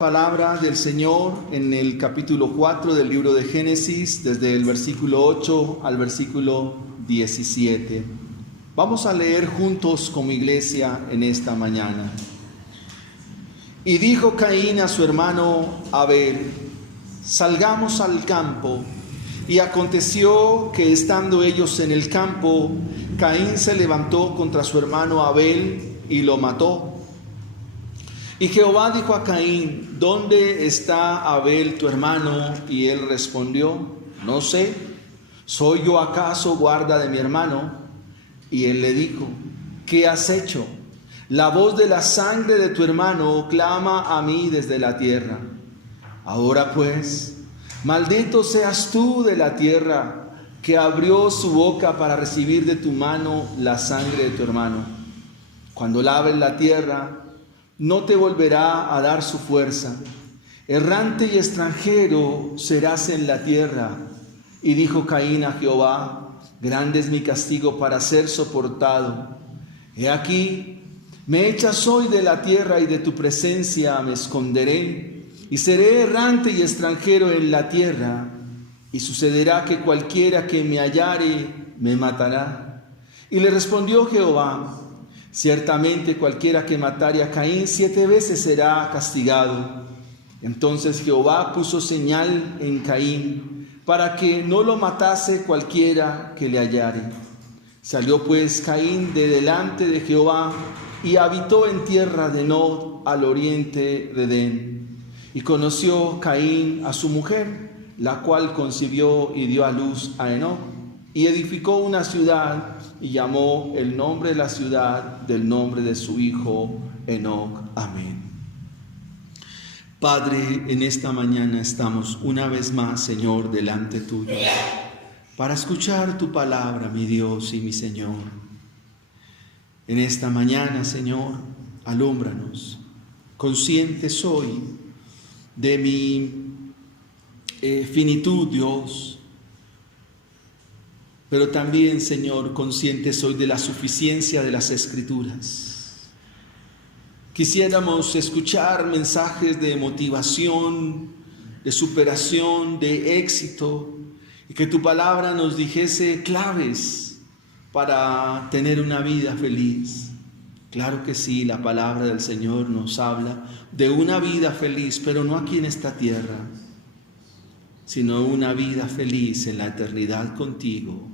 Palabra del Señor en el capítulo 4 del libro de Génesis, desde el versículo 8 al versículo 17. Vamos a leer juntos como iglesia en esta mañana. Y dijo Caín a su hermano Abel: salgamos al campo. Y aconteció que estando ellos en el campo, Caín se levantó contra su hermano Abel y lo mató. Y Jehová dijo a Caín: ¿dónde está Abel tu hermano? Y él respondió: no sé, ¿soy yo acaso guarda de mi hermano? Y él le dijo: ¿qué has hecho? La voz de la sangre de tu hermano clama a mí desde la tierra. Ahora pues, maldito seas tú de la tierra, que abrió su boca para recibir de tu mano la sangre de tu hermano. Cuando laves la tierra, no te volverá a dar su fuerza. Errante y extranjero serás en la tierra. Y dijo Caín a Jehová: grande es mi castigo para ser soportado. He aquí, me echas hoy de la tierra y de tu presencia me esconderé, y seré errante y extranjero en la tierra. Y sucederá que cualquiera que me hallare me matará. Y le respondió Jehová: ciertamente cualquiera que matare a Caín 7 veces será castigado. Entonces Jehová puso señal en Caín, para que no lo matase cualquiera que le hallare. Salió pues Caín de delante de Jehová, y habitó en tierra de Nod, al oriente de Edén. Y conoció Caín a su mujer, la cual concibió y dio a luz a Enoc, y edificó una ciudad, y llamó el nombre de la ciudad del nombre de su hijo Enoc. Amén. Padre, en esta mañana estamos una vez más, Señor, delante tuyo, para escuchar tu palabra, mi Dios y mi Señor. En esta mañana, Señor, alúmbranos. Consciente soy de mi finitud, Dios, pero también, Señor, consciente soy de la suficiencia de las Escrituras. Quisiéramos escuchar mensajes de motivación, de superación, de éxito, y que tu palabra nos dijese claves para tener una vida feliz. Claro que sí, la palabra del Señor nos habla de una vida feliz, pero no aquí en esta tierra, sino una vida feliz en la eternidad contigo,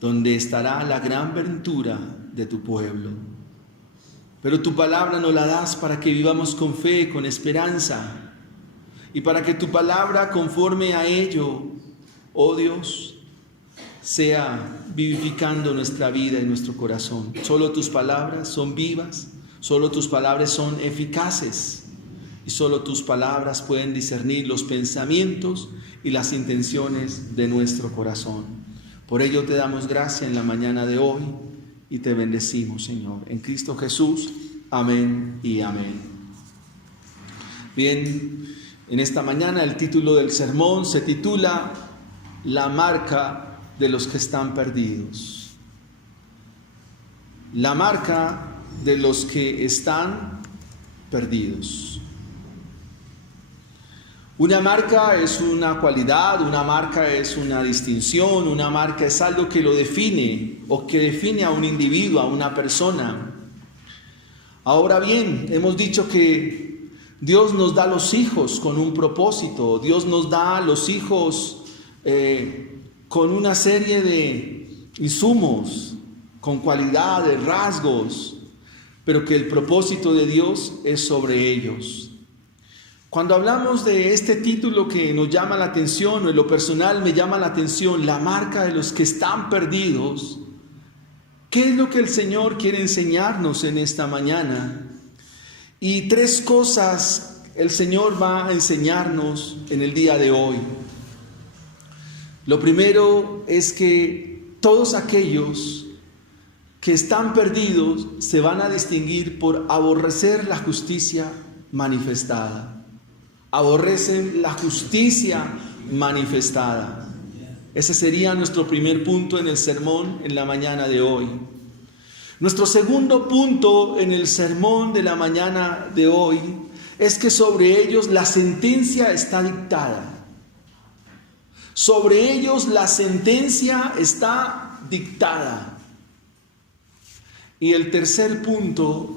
donde estará la gran ventura de tu pueblo. Pero tu palabra nos la das para que vivamos con fe, con esperanza, y para que tu palabra, conforme a ello, oh Dios, sea vivificando nuestra vida y nuestro corazón. Solo tus palabras son vivas, solo tus palabras son eficaces, y solo tus palabras pueden discernir los pensamientos y las intenciones de nuestro corazón. Por ello te damos gracia en la mañana de hoy y te bendecimos, Señor. En Cristo Jesús, amén y amén. Bien, en esta mañana el título del sermón se titula La marca de los que están perdidos. La marca de los que están perdidos. Una marca es una cualidad, una marca es una distinción, una marca es algo que lo define o que define a un individuo, a una persona. Ahora bien, hemos dicho que Dios nos da los hijos con un propósito. Dios nos da los hijos con una serie de insumos, con cualidades, rasgos, pero que el propósito de Dios es sobre ellos. Cuando hablamos de este título que nos llama la atención, o en lo personal me llama la atención, la marca de los que están perdidos, ¿qué es lo que el Señor quiere enseñarnos en esta mañana? Y 3 cosas el Señor va a enseñarnos en el día de hoy. Lo primero es que todos aquellos que están perdidos se van a distinguir por aborrecer la justicia manifestada. Aborrecen la justicia manifestada. Ese sería nuestro primer punto en el sermón en la mañana de hoy. Nuestro segundo punto en el sermón de la mañana de hoy es que sobre ellos la sentencia está dictada. Sobre ellos la sentencia está dictada. Y el tercer punto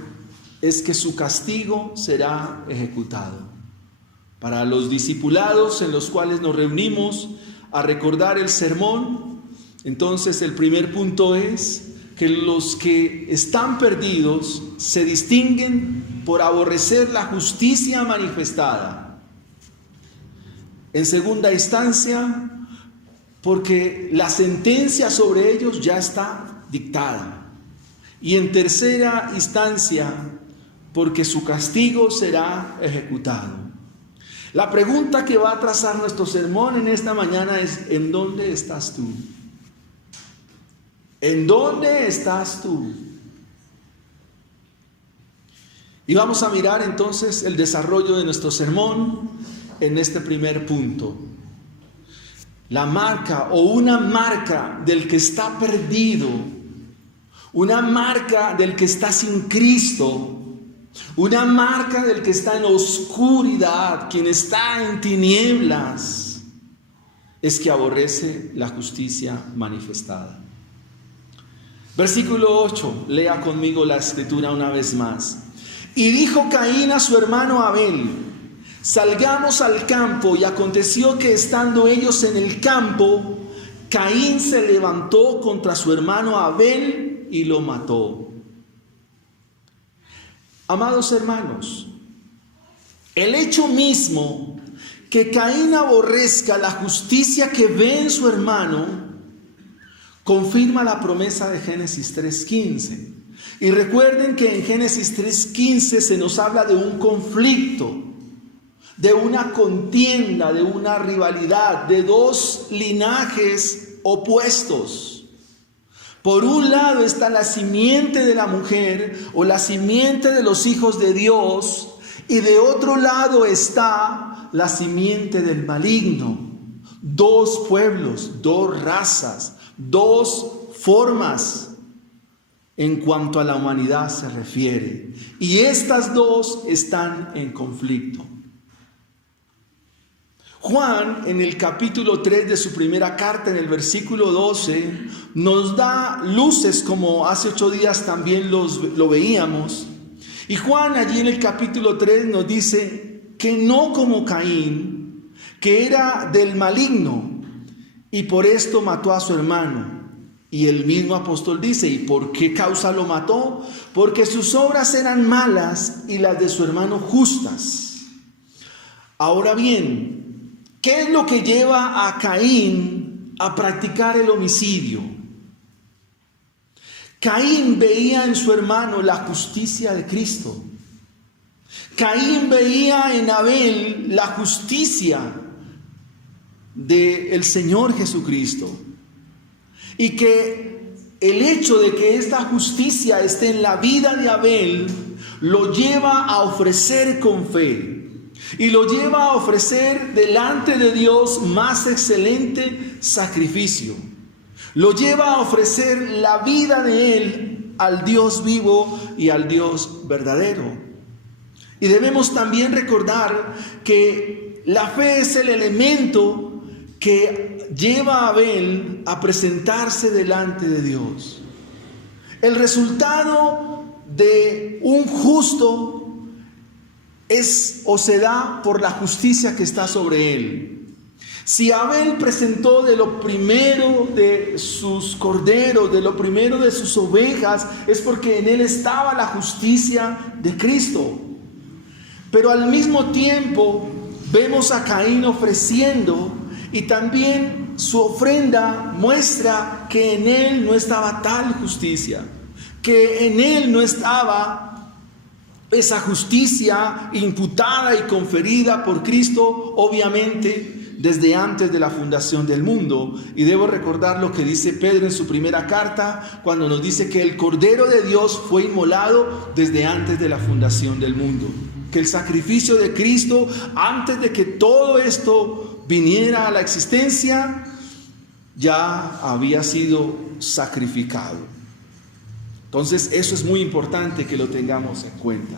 es que su castigo será ejecutado. Para los discipulados en los cuales nos reunimos a recordar el sermón, entonces el primer punto es que los que están perdidos se distinguen por aborrecer la justicia manifestada. En segunda instancia, porque la sentencia sobre ellos ya está dictada. Y en tercera instancia, porque su castigo será ejecutado. La pregunta que va a trazar nuestro sermón en esta mañana es: ¿en dónde estás tú? ¿En dónde estás tú? Y vamos a mirar entonces el desarrollo de nuestro sermón en este primer punto. La marca o una marca del que está perdido, una marca del que está sin Cristo, una marca del que está en oscuridad, quien está en tinieblas, es que aborrece la justicia manifestada. Versículo 8, lea conmigo la escritura una vez más. Y dijo Caín a su hermano Abel: salgamos al campo. Y aconteció que estando ellos en el campo, Caín se levantó contra su hermano Abel y lo mató. Amados hermanos, el hecho mismo que Caín aborrezca la justicia que ve en su hermano confirma la promesa de Génesis 3:15. Y recuerden que en Génesis 3:15 se nos habla de un conflicto, de una contienda, de una rivalidad, de dos linajes opuestos. Por un lado está la simiente de la mujer o la simiente de los hijos de Dios, y de otro lado está la simiente del maligno. Dos pueblos, dos razas, dos formas en cuanto a la humanidad se refiere. Y estas dos están en conflicto. Juan, en el capítulo 3 de su primera carta, en el versículo 12, nos da luces, como hace 8 días también lo veíamos. Y Juan allí en el capítulo 3 nos dice que no como Caín, que era del maligno, y por esto mató a su hermano. Y el mismo apóstol dice: ¿y por qué causa lo mató? Porque sus obras eran malas y las de su hermano justas. Ahora bien, ¿qué es lo que lleva a Caín a practicar el homicidio? Caín veía en su hermano la justicia de Cristo. Caín veía en Abel la justicia del Señor Jesucristo. Y que el hecho de que esta justicia esté en la vida de Abel lo lleva a ofrecer con fe. Y lo lleva a ofrecer delante de Dios más excelente sacrificio. Lo lleva a ofrecer la vida de él al Dios vivo y al Dios verdadero. Y debemos también recordar que la fe es el elemento que lleva a Abel a presentarse delante de Dios. El resultado de un justo es o se da por la justicia que está sobre él. Si Abel presentó de lo primero de sus corderos, de lo primero de sus ovejas, es porque en él estaba la justicia de Cristo. Pero al mismo tiempo vemos a Caín ofreciendo, y también su ofrenda muestra que en él no estaba tal justicia, que en él no estaba esa justicia imputada y conferida por Cristo, obviamente desde antes de la fundación del mundo. Y debo recordar lo que dice Pedro en su primera carta, cuando nos dice que el Cordero de Dios fue inmolado desde antes de la fundación del mundo, que el sacrificio de Cristo, antes de que todo esto viniera a la existencia, ya había sido sacrificado. Entonces eso es muy importante que lo tengamos en cuenta.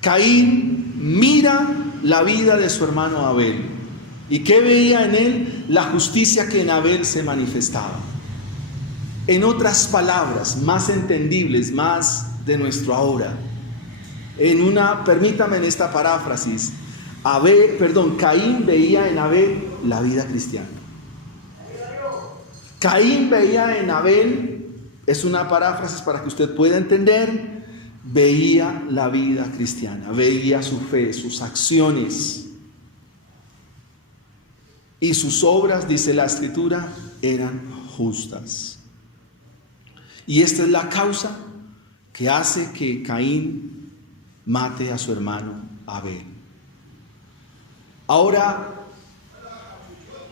Caín mira la vida de su hermano Abel. ¿Y qué veía en él? La justicia que en Abel se manifestaba. En otras palabras, más entendibles, más de nuestro ahora. Permítame en esta paráfrasis, Caín veía en Abel la vida cristiana. Caín veía en Abel, es una paráfrasis para que usted pueda entender, veía la vida cristiana, veía su fe, sus acciones. Y sus obras, dice la Escritura, eran justas. Y esta es la causa que hace que Caín mate a su hermano Abel. Ahora,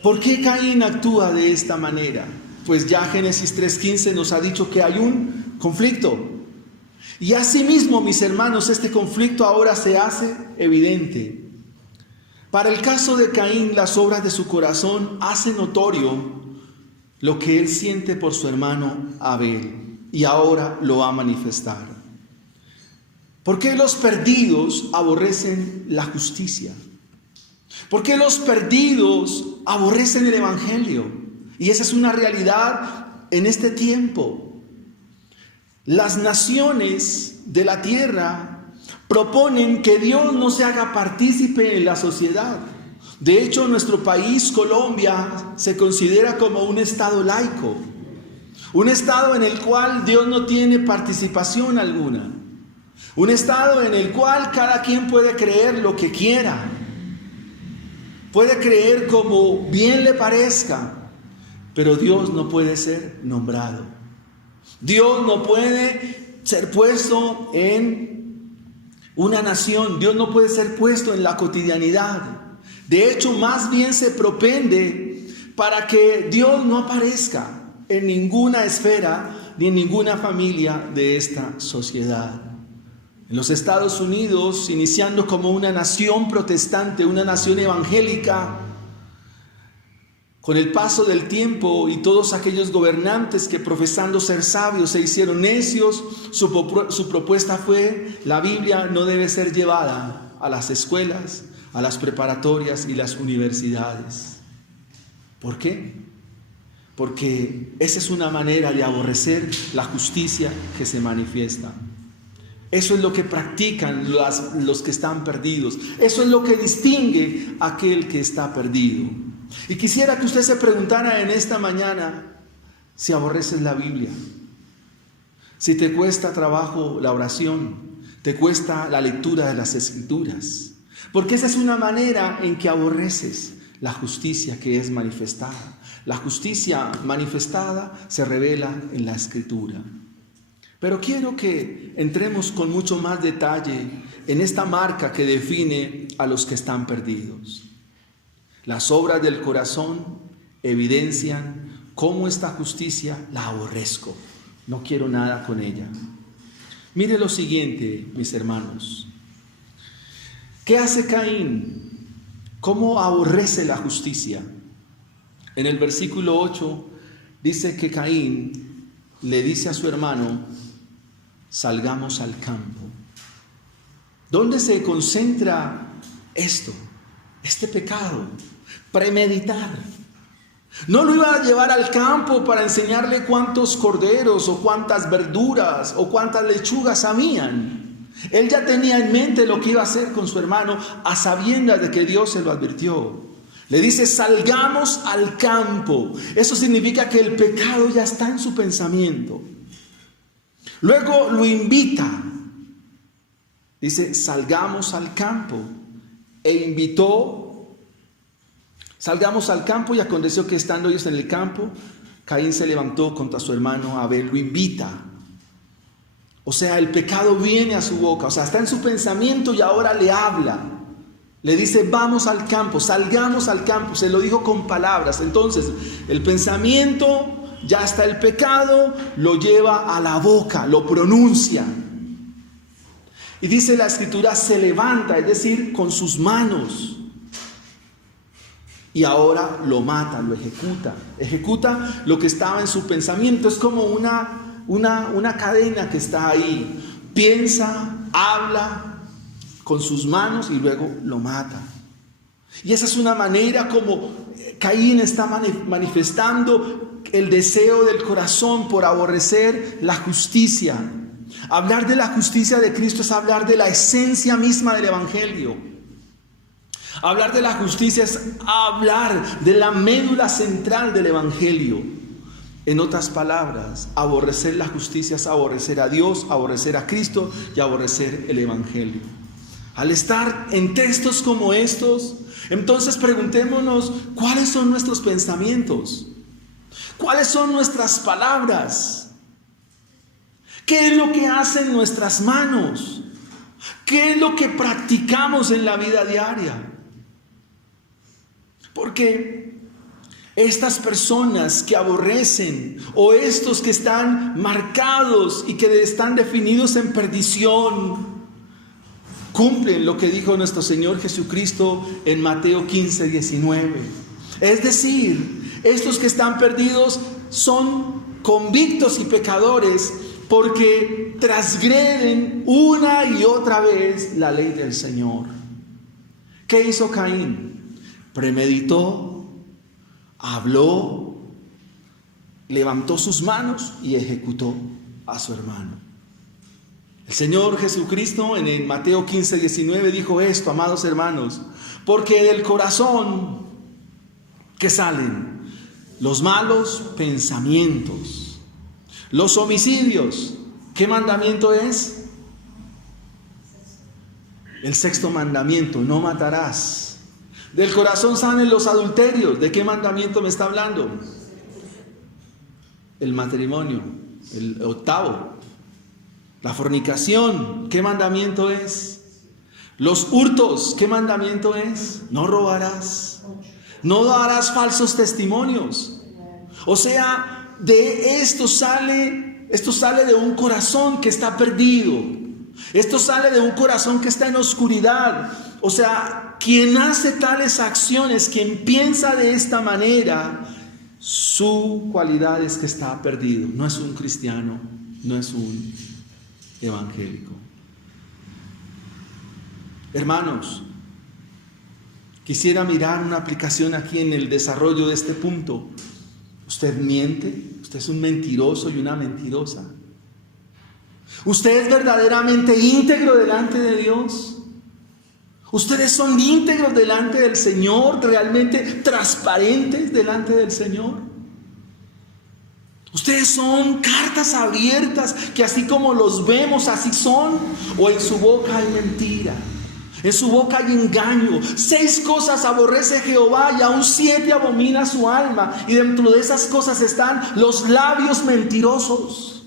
¿por qué Caín actúa de esta manera? Pues ya Génesis 3:15 nos ha dicho que hay un conflicto. Y asimismo, mis hermanos, este conflicto ahora se hace evidente. Para el caso de Caín, las obras de su corazón hacen notorio lo que él siente por su hermano Abel. Y ahora lo va a manifestar. ¿Por qué los perdidos aborrecen la justicia? ¿Por qué los perdidos aborrecen el evangelio? Y esa es una realidad en este tiempo. Las naciones de la tierra proponen que Dios no se haga partícipe en la sociedad. De hecho, nuestro país, Colombia, se considera como un estado laico. Un estado en el cual Dios no tiene participación alguna. Un estado en el cual cada quien puede creer lo que quiera. Puede creer como bien le parezca. Pero Dios no puede ser nombrado. Dios no puede ser puesto en una nación. Dios no puede ser puesto en la cotidianidad. De hecho, más bien se propende para que Dios no aparezca en ninguna esfera ni en ninguna familia de esta sociedad. En los Estados Unidos, iniciando como una nación protestante, una nación evangélica, con el paso del tiempo y todos aquellos gobernantes que profesando ser sabios se hicieron necios, su propuesta fue: la Biblia no debe ser llevada a las escuelas, a las preparatorias y las universidades. ¿Por qué? Porque esa es una manera de aborrecer la justicia que se manifiesta. Eso es lo que practican los que están perdidos. Eso es lo que distingue a aquel que está perdido. Y quisiera que usted se preguntara en esta mañana si aborreces la Biblia, si te cuesta trabajo la oración, te cuesta la lectura de las Escrituras. Porque esa es una manera en que aborreces la justicia que es manifestada. La justicia manifestada se revela en la Escritura. Pero quiero que entremos con mucho más detalle en esta marca que define a los que están perdidos. Las obras del corazón evidencian cómo esta justicia la aborrezco. No quiero nada con ella. Mire lo siguiente, mis hermanos. ¿Qué hace Caín? ¿Cómo aborrece la justicia? En el versículo 8 dice que Caín le dice a su hermano: salgamos al campo. ¿Dónde se concentra esto? Este pecado, premeditar. No lo iba a llevar al campo para enseñarle cuántos corderos o cuántas verduras o cuántas lechugas habían. Él ya tenía en mente lo que iba a hacer con su hermano, a sabiendas de que Dios se lo advirtió. Le dice: salgamos al campo. Eso significa que el pecado ya está en su pensamiento. Luego lo invita. Dice: salgamos al campo. E invitó: salgamos al campo. Y aconteció que estando ellos en el campo, Caín se levantó contra su hermano Abel. Lo invita. O sea, el pecado viene a su boca. O sea, está en su pensamiento y ahora le habla. Le dice: vamos al campo, salgamos al campo. Se lo dijo con palabras. Entonces, el pensamiento, ya está el pecado, lo lleva a la boca, lo pronuncia. Y dice la Escritura: se levanta, es decir, con sus manos. Y ahora lo mata, lo ejecuta. Ejecuta lo que estaba en su pensamiento. Es como una cadena que está ahí. Piensa, habla, con sus manos y luego lo mata. Y esa es una manera como Caín está manifestando el deseo del corazón por aborrecer la justicia. Hablar de la justicia de Cristo es hablar de la esencia misma del Evangelio. Hablar de la justicia es hablar de la médula central del Evangelio. En otras palabras, aborrecer la justicia es aborrecer a Dios, aborrecer a Cristo y aborrecer el Evangelio. Al estar en textos como estos, entonces preguntémonos, ¿cuáles son nuestros pensamientos? ¿Cuáles son nuestras palabras? ¿Qué es lo que hacen nuestras manos? ¿Qué es lo que practicamos en la vida diaria? Porque estas personas que aborrecen o estos que están marcados y que están definidos en perdición, cumplen lo que dijo nuestro Señor Jesucristo en Mateo 15, 19. Es decir, estos que están perdidos son convictos y pecadores porque transgreden una y otra vez la ley del Señor. ¿Qué hizo Caín? Premeditó, habló, levantó sus manos y ejecutó a su hermano. El Señor Jesucristo en el Mateo 15, 19 dijo esto, amados hermanos, porque del corazón que salen los malos pensamientos, los homicidios. ¿Qué mandamiento es? El 6º mandamiento, no matarás. Del corazón salen los adulterios. ¿De qué mandamiento me está hablando? El matrimonio, el 8º. La fornicación, ¿qué mandamiento es? Los hurtos, ¿qué mandamiento es? No robarás. No darás falsos testimonios. O sea, de esto sale de un corazón que está perdido. Esto sale de un corazón que está en oscuridad. O sea, quien hace tales acciones, quien piensa de esta manera, su cualidad es que está perdido. No es un cristiano, no es un evangélico. Hermanos, quisiera mirar una aplicación aquí en el desarrollo de este punto. ¿Usted miente? ¿Usted es un mentiroso y una mentirosa? ¿Usted es verdaderamente íntegro delante de Dios? ¿Ustedes son íntegros delante del Señor? ¿Realmente transparentes delante del Señor? ¿Ustedes son cartas abiertas que así como los vemos, así son? ¿O en su boca hay mentira? En su boca hay engaño. 6 cosas aborrece Jehová y aún 7 abomina su alma. Y dentro de esas cosas están los labios mentirosos,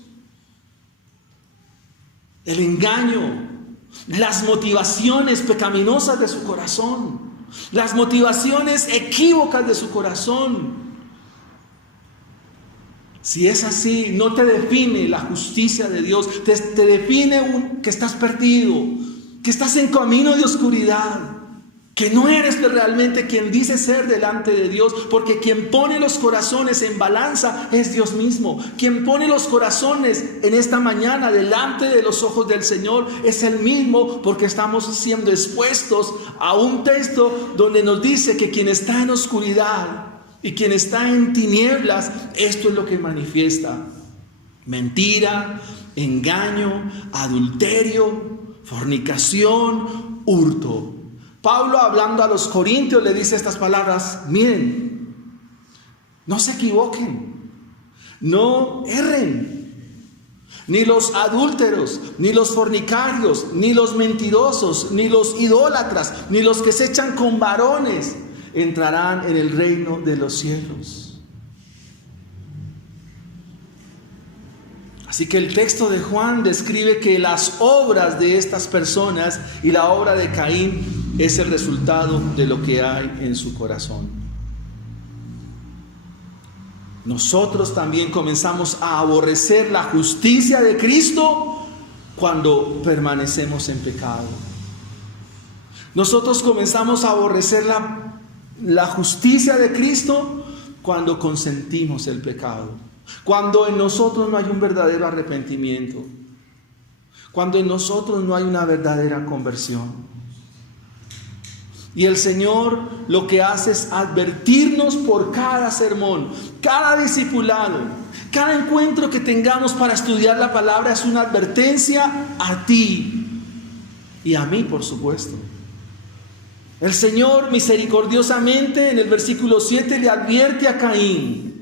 el engaño, las motivaciones pecaminosas de su corazón, las motivaciones equívocas de su corazón. Si es así, no te define la justicia de Dios, te define que estás perdido, que estás en camino de oscuridad, que no eres realmente quien dice ser delante de Dios, porque quien pone los corazones en balanza es Dios mismo. Quien pone los corazones en esta mañana delante de los ojos del Señor es Él mismo, porque estamos siendo expuestos a un texto donde nos dice que quien está en oscuridad y quien está en tinieblas, esto es lo que manifiesta: mentira, engaño, adulterio, fornicación, hurto. Pablo, hablando a los corintios, le dice estas palabras: miren, no se equivoquen, no erren. Ni los adúlteros, ni los fornicarios, ni los mentirosos, ni los idólatras, ni los que se echan con varones entrarán en el reino de los cielos. Así que el texto de Juan describe que las obras de estas personas y la obra de Caín es el resultado de lo que hay en su corazón. Nosotros también comenzamos a aborrecer la justicia de Cristo cuando permanecemos en pecado. Nosotros comenzamos a aborrecer la justicia de Cristo cuando consentimos el pecado, cuando en nosotros no hay un verdadero arrepentimiento, cuando en nosotros no hay una verdadera conversión. Y el Señor lo que hace es advertirnos por cada sermón, cada discipulado, cada encuentro que tengamos para estudiar la palabra es una advertencia a ti y a mí, por supuesto. El Señor misericordiosamente en el versículo 7 le advierte a Caín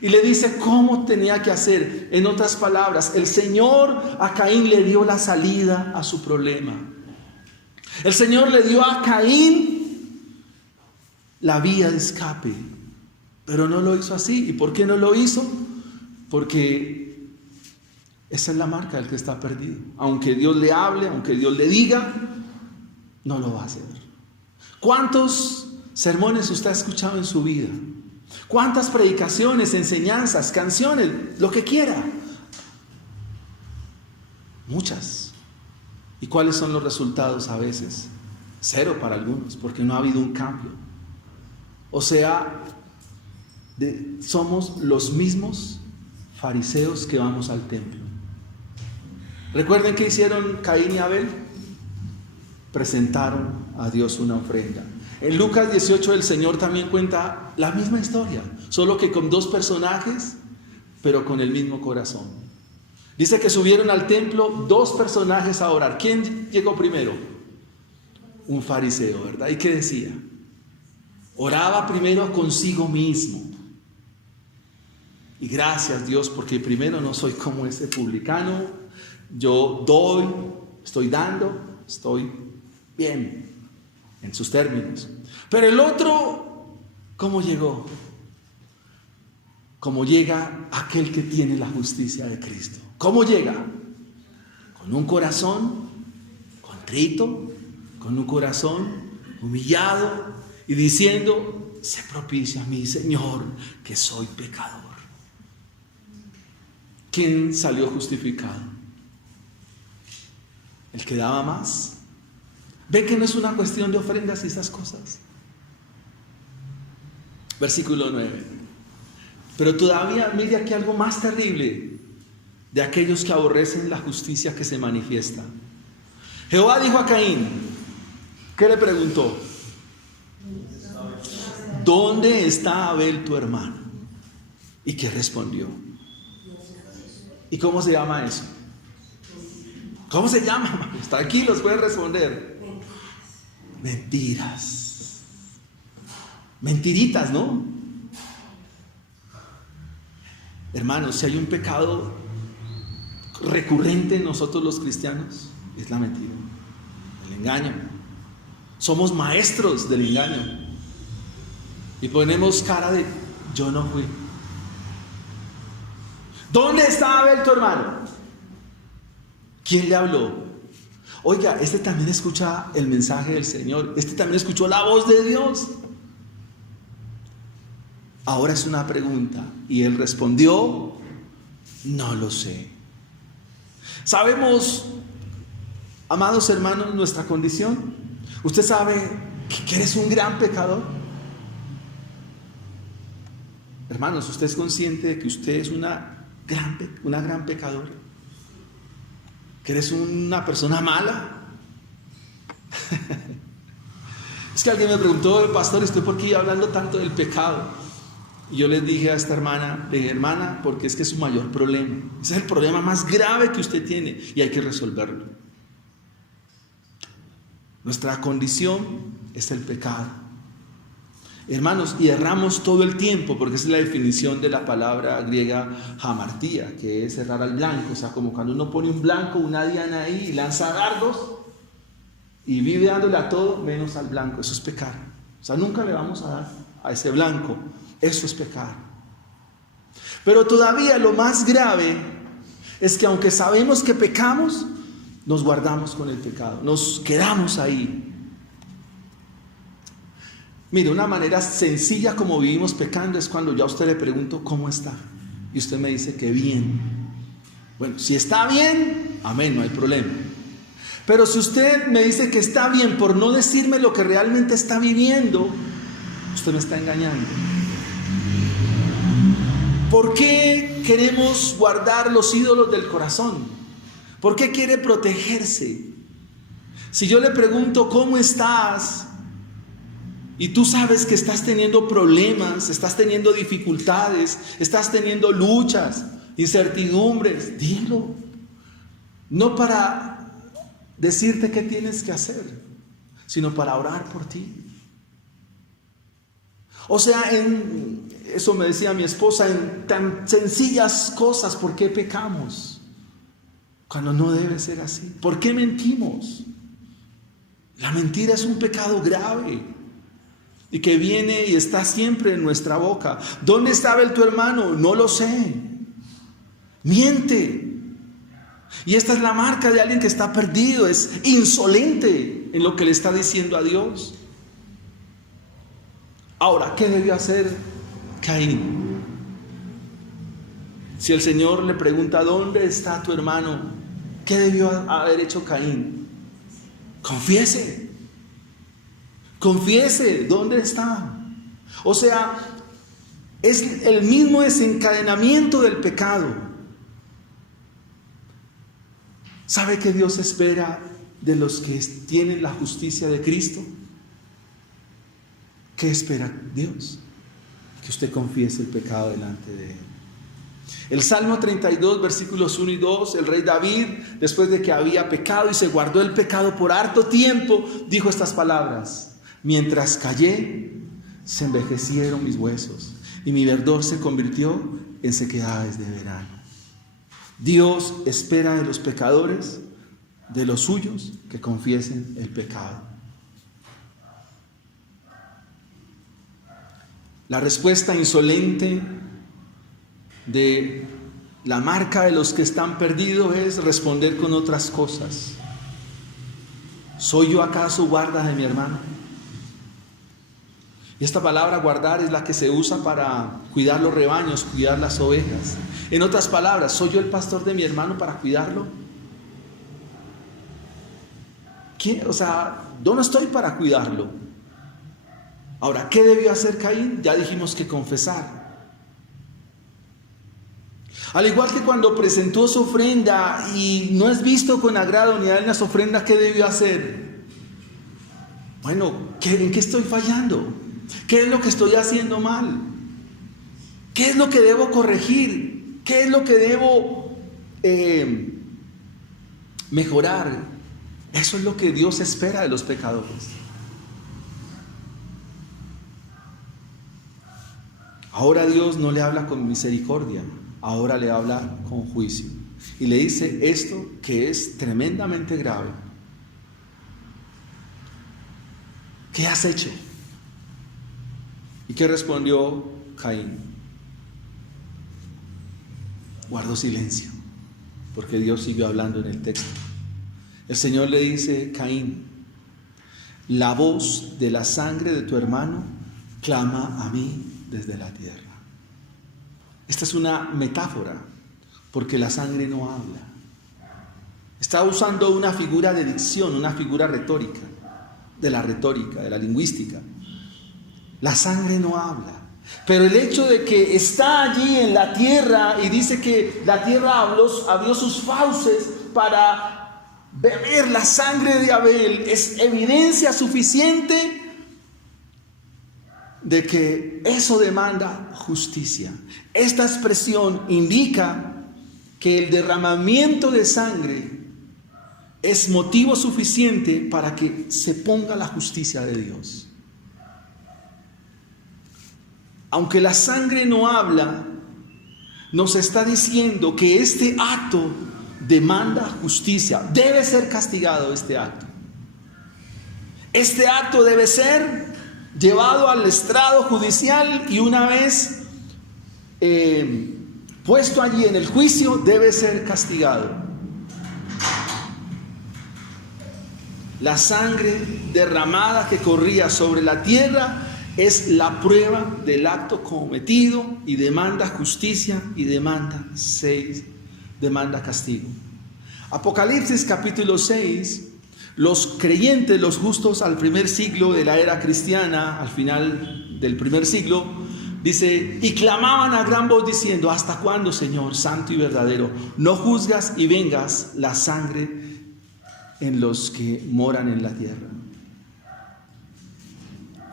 y le dice cómo tenía que hacer. En otras palabras, el Señor a Caín le dio la salida a su problema. El Señor le dio a Caín la vía de escape, pero no lo hizo así. ¿Y por qué no lo hizo? Porque esa es la marca del que está perdido. Aunque Dios le hable, aunque Dios le diga, no lo va a hacer. ¿Cuántos sermones usted ha escuchado en su vida? ¿Cuántas predicaciones, enseñanzas, canciones, lo que quiera? Muchas. ¿Y cuáles son los resultados a veces? Cero para algunos, porque no ha habido un cambio. O sea, somos los mismos fariseos que vamos al templo. ¿Recuerden qué hicieron Caín y Abel? Presentaron a Dios una ofrenda. En Lucas 18 el Señor también cuenta la misma historia, solo que con dos personajes, pero con el mismo corazón. Dice que subieron al templo dos personajes a orar. ¿Quién llegó primero? Un fariseo, ¿verdad? ¿Y qué decía? Oraba primero consigo mismo. Y gracias Dios, porque primero no soy como ese publicano. Yo doy, estoy dando, estoy bien en sus términos. Pero el otro, ¿cómo llegó? Como llega aquel que tiene la justicia de Cristo. ¿Cómo llega? Con un corazón contrito, con un corazón humillado y diciendo: sé propicio a mí, Señor, que soy pecador. ¿Quién salió justificado? ¿El que daba más? ¿Ve que no es una cuestión de ofrendas y esas cosas? Versículo 9. Pero todavía, mire aquí algo más terrible de aquellos que aborrecen la justicia que se manifiesta. Jehová dijo a Caín, ¿qué le preguntó? ¿Dónde está Abel tu hermano? ¿Y qué respondió? ¿Y cómo se llama eso? ¿Cómo se llama? Tranquilos, pueden responder. Mentiras. Mentiritas, ¿no? Hermanos, si hay un pecado recurrente en nosotros los cristianos, es la mentira, el engaño. Somos maestros del engaño. Y ponemos cara de: yo no fui. ¿Dónde está Abel tu hermano? ¿Quién le habló? Oiga, este también escucha el mensaje del Señor. Este también escuchó la voz de Dios. Ahora es una pregunta. Y él respondió: no lo sé. Sabemos, amados hermanos, nuestra condición. Usted sabe que eres un gran pecador. Hermanos, ¿usted es consciente de que usted es una gran pecadora? ¿Que eres una persona mala? Es que alguien me preguntó: pastor, ¿usted por qué iba hablando tanto del pecado? Y yo les dije a esta hermana, le dije: hermana, porque es que es su mayor problema. Ese es el problema más grave que usted tiene y hay que resolverlo. Nuestra condición es el pecado. Hermanos, y erramos todo el tiempo, porque esa es la definición de la palabra griega hamartía, que es errar al blanco. O sea, como cuando uno pone un blanco, una diana ahí y lanza dardos y vive dándole a todo menos al blanco. Eso es pecar. O sea, nunca le vamos a dar a ese blanco. Eso es pecar. Pero todavía lo más grave es que aunque sabemos que pecamos, nos guardamos con el pecado, nos quedamos ahí. Mire, una manera sencilla como vivimos pecando es cuando yo a usted le pregunto: ¿cómo está? Y usted me dice que bien. Bueno, si está bien, amén, no hay problema. Pero si usted me dice que está bien por no decirme lo que realmente está viviendo, usted me está engañando. ¿Por qué queremos guardar los ídolos del corazón? ¿Por qué quiere protegerse? Si yo le pregunto, ¿cómo estás? Y tú sabes que estás teniendo problemas, estás teniendo dificultades, estás teniendo luchas, incertidumbres, dilo. No para decirte qué tienes que hacer, sino para orar por ti. O sea, eso me decía mi esposa, en tan sencillas cosas, ¿por qué pecamos? Cuando no debe ser así. ¿Por qué mentimos? La mentira es un pecado grave y que viene y está siempre en nuestra boca. ¿Dónde estaba tu hermano? No lo sé. Miente. Y esta es la marca de alguien que está perdido, es insolente en lo que le está diciendo a Dios. Ahora, ¿qué debió hacer Caín? Si el Señor le pregunta, ¿dónde está tu hermano? ¿Qué debió haber hecho Caín? Confiese. Confiese, ¿dónde está? O sea, es el mismo desencadenamiento del pecado. ¿Sabe qué Dios espera de los que tienen la justicia de Cristo? ¿Qué espera Dios? Que usted confiese el pecado delante de Él. El Salmo 32, versículos 1 y 2, el rey David, después de que había pecado y se guardó el pecado por harto tiempo, dijo estas palabras: mientras callé, se envejecieron mis huesos y mi verdor se convirtió en sequedades de verano. Dios espera de los pecadores, de los suyos, que confiesen el pecado. La respuesta insolente de la marca de los que están perdidos es responder con otras cosas. ¿Soy yo acaso guarda de mi hermano? Y esta palabra guardar es la que se usa para cuidar los rebaños, cuidar las ovejas. En otras palabras, ¿soy yo el pastor de mi hermano para cuidarlo? ¿Qué? O sea, yo no estoy para cuidarlo. Ahora, ¿qué debió hacer Caín? Ya dijimos que confesar. Al igual que cuando presentó su ofrenda y no es visto con agrado ni a él las ofrendas, ¿qué debió hacer? Bueno, ¿en qué estoy fallando? ¿Qué es lo que estoy haciendo mal? ¿Qué es lo que debo corregir? ¿Qué es lo que debo mejorar? Eso es lo que Dios espera de los pecadores. Ahora Dios no le habla con misericordia, ahora le habla con juicio. Y le dice esto que es tremendamente grave. ¿Qué has hecho? ¿Y qué respondió Caín? Guardó silencio, porque Dios siguió hablando en el texto. El Señor le dice: Caín, la voz de la sangre de tu hermano clama a mí desde la tierra. Esta es una metáfora, porque la sangre no habla. Está usando una figura de dicción, una figura retórica, de la lingüística. La sangre no habla, pero el hecho de que está allí en la tierra y dice que la tierra abrió sus fauces para beber la sangre de Abel es evidencia suficiente de que eso demanda justicia. Esta expresión indica que el derramamiento de sangre es motivo suficiente para que se ponga la justicia de Dios. Aunque la sangre no habla, nos está diciendo que este acto demanda justicia. Debe ser castigado este acto. Este acto debe ser llevado al estrado judicial y una vez puesto allí en el juicio, debe ser castigado. La sangre derramada que corría sobre la tierra es la prueba del acto cometido y demanda justicia y demanda castigo. Apocalipsis capítulo 6, los creyentes, los justos al primer siglo de la era cristiana, al final del primer siglo, Dice, y clamaban a gran voz diciendo, ¿hasta cuándo, Señor, santo y verdadero, no juzgas y vengas la sangre en los que moran en la tierra?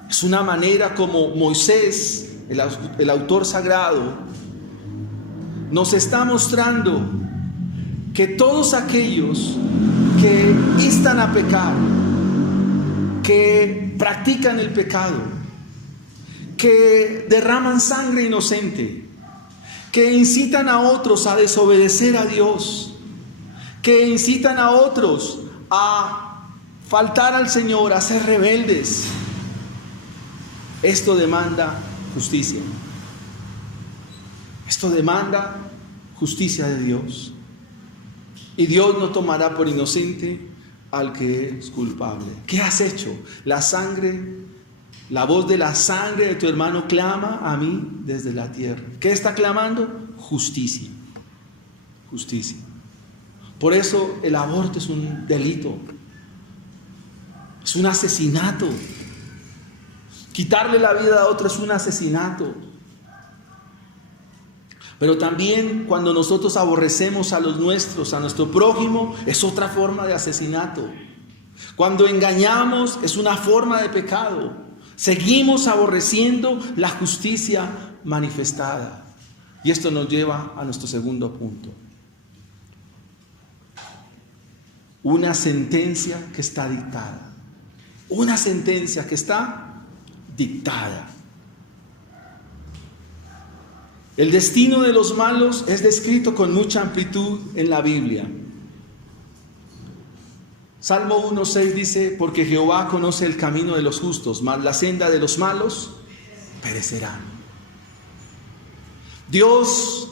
Es una manera como Moisés, el autor sagrado, nos está mostrando que todos aquellos que instan a pecar, que practican el pecado, que derraman sangre inocente, que incitan a otros a desobedecer a Dios, que incitan a otros a faltar al Señor, a ser rebeldes, esto demanda justicia. Esto demanda justicia de Dios. Y Dios no tomará por inocente al que es culpable. ¿Qué has hecho? La voz de la sangre de tu hermano clama a mí desde la tierra. ¿Qué está clamando? Justicia. Justicia. Por eso el aborto es un delito. Es un asesinato. Quitarle la vida a otro es un asesinato. Pero también cuando nosotros aborrecemos a los nuestros, a nuestro prójimo, es otra forma de asesinato. Cuando engañamos es una forma de pecado. Seguimos aborreciendo la justicia manifestada. Y esto nos lleva a nuestro segundo punto. Una sentencia que está dictada. Una sentencia que está dictada. El destino de los malos es descrito con mucha amplitud en la Biblia. Salmo 1:6 dice, porque Jehová conoce el camino de los justos, mas la senda de los malos perecerán. Dios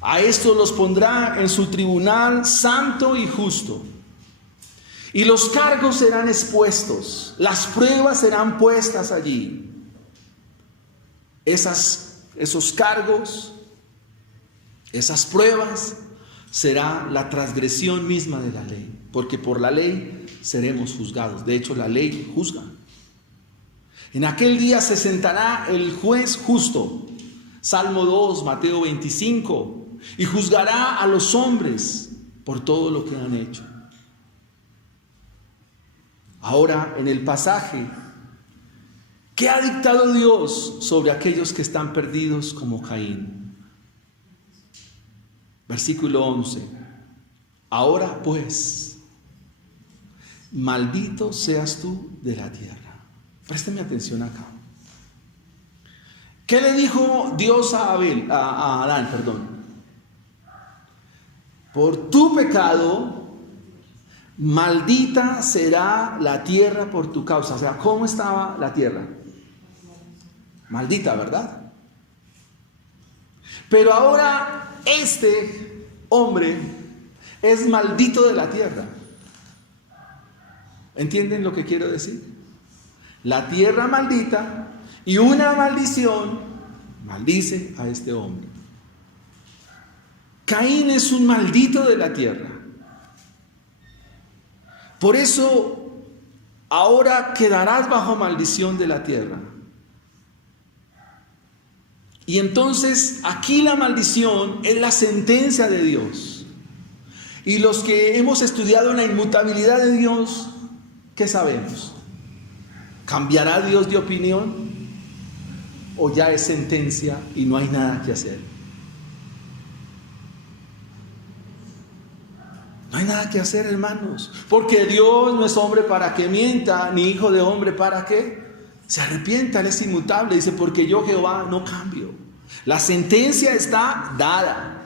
a estos los pondrá en su tribunal santo y justo. Y los cargos serán expuestos, las pruebas serán puestas allí. Esos cargos, esas pruebas, será la transgresión misma de la ley, porque por la ley seremos juzgados. De hecho, la ley juzga. En aquel día se sentará el juez justo, Salmo 2, Mateo 25, y juzgará a los hombres por todo lo que han hecho. Ahora, en el pasaje, ¿qué ha dictado Dios sobre aquellos que están perdidos como Caín? Versículo 11. Ahora pues, maldito seas tú de la tierra. Présteme atención acá. ¿Qué le dijo Dios a Adán? Por tu pecado, maldita será la tierra por tu causa. O sea, ¿cómo estaba la tierra? Maldita, ¿verdad? Pero ahora este hombre es maldito de la tierra. ¿Entienden lo que quiero decir? La tierra maldita y una maldición maldice a este hombre. Caín es un maldito de la tierra. Por eso ahora quedarás bajo maldición de la tierra. Y entonces aquí la maldición es la sentencia de Dios. Y los que hemos estudiado la inmutabilidad de Dios, ¿qué sabemos? ¿Cambiará Dios de opinión? ¿O ya es sentencia y no hay nada que hacer? No hay nada que hacer, hermanos, porque Dios no es hombre para que mienta, ni hijo de hombre para que se arrepienta. Él es inmutable. Dice, porque yo Jehová no cambio. La sentencia está dada.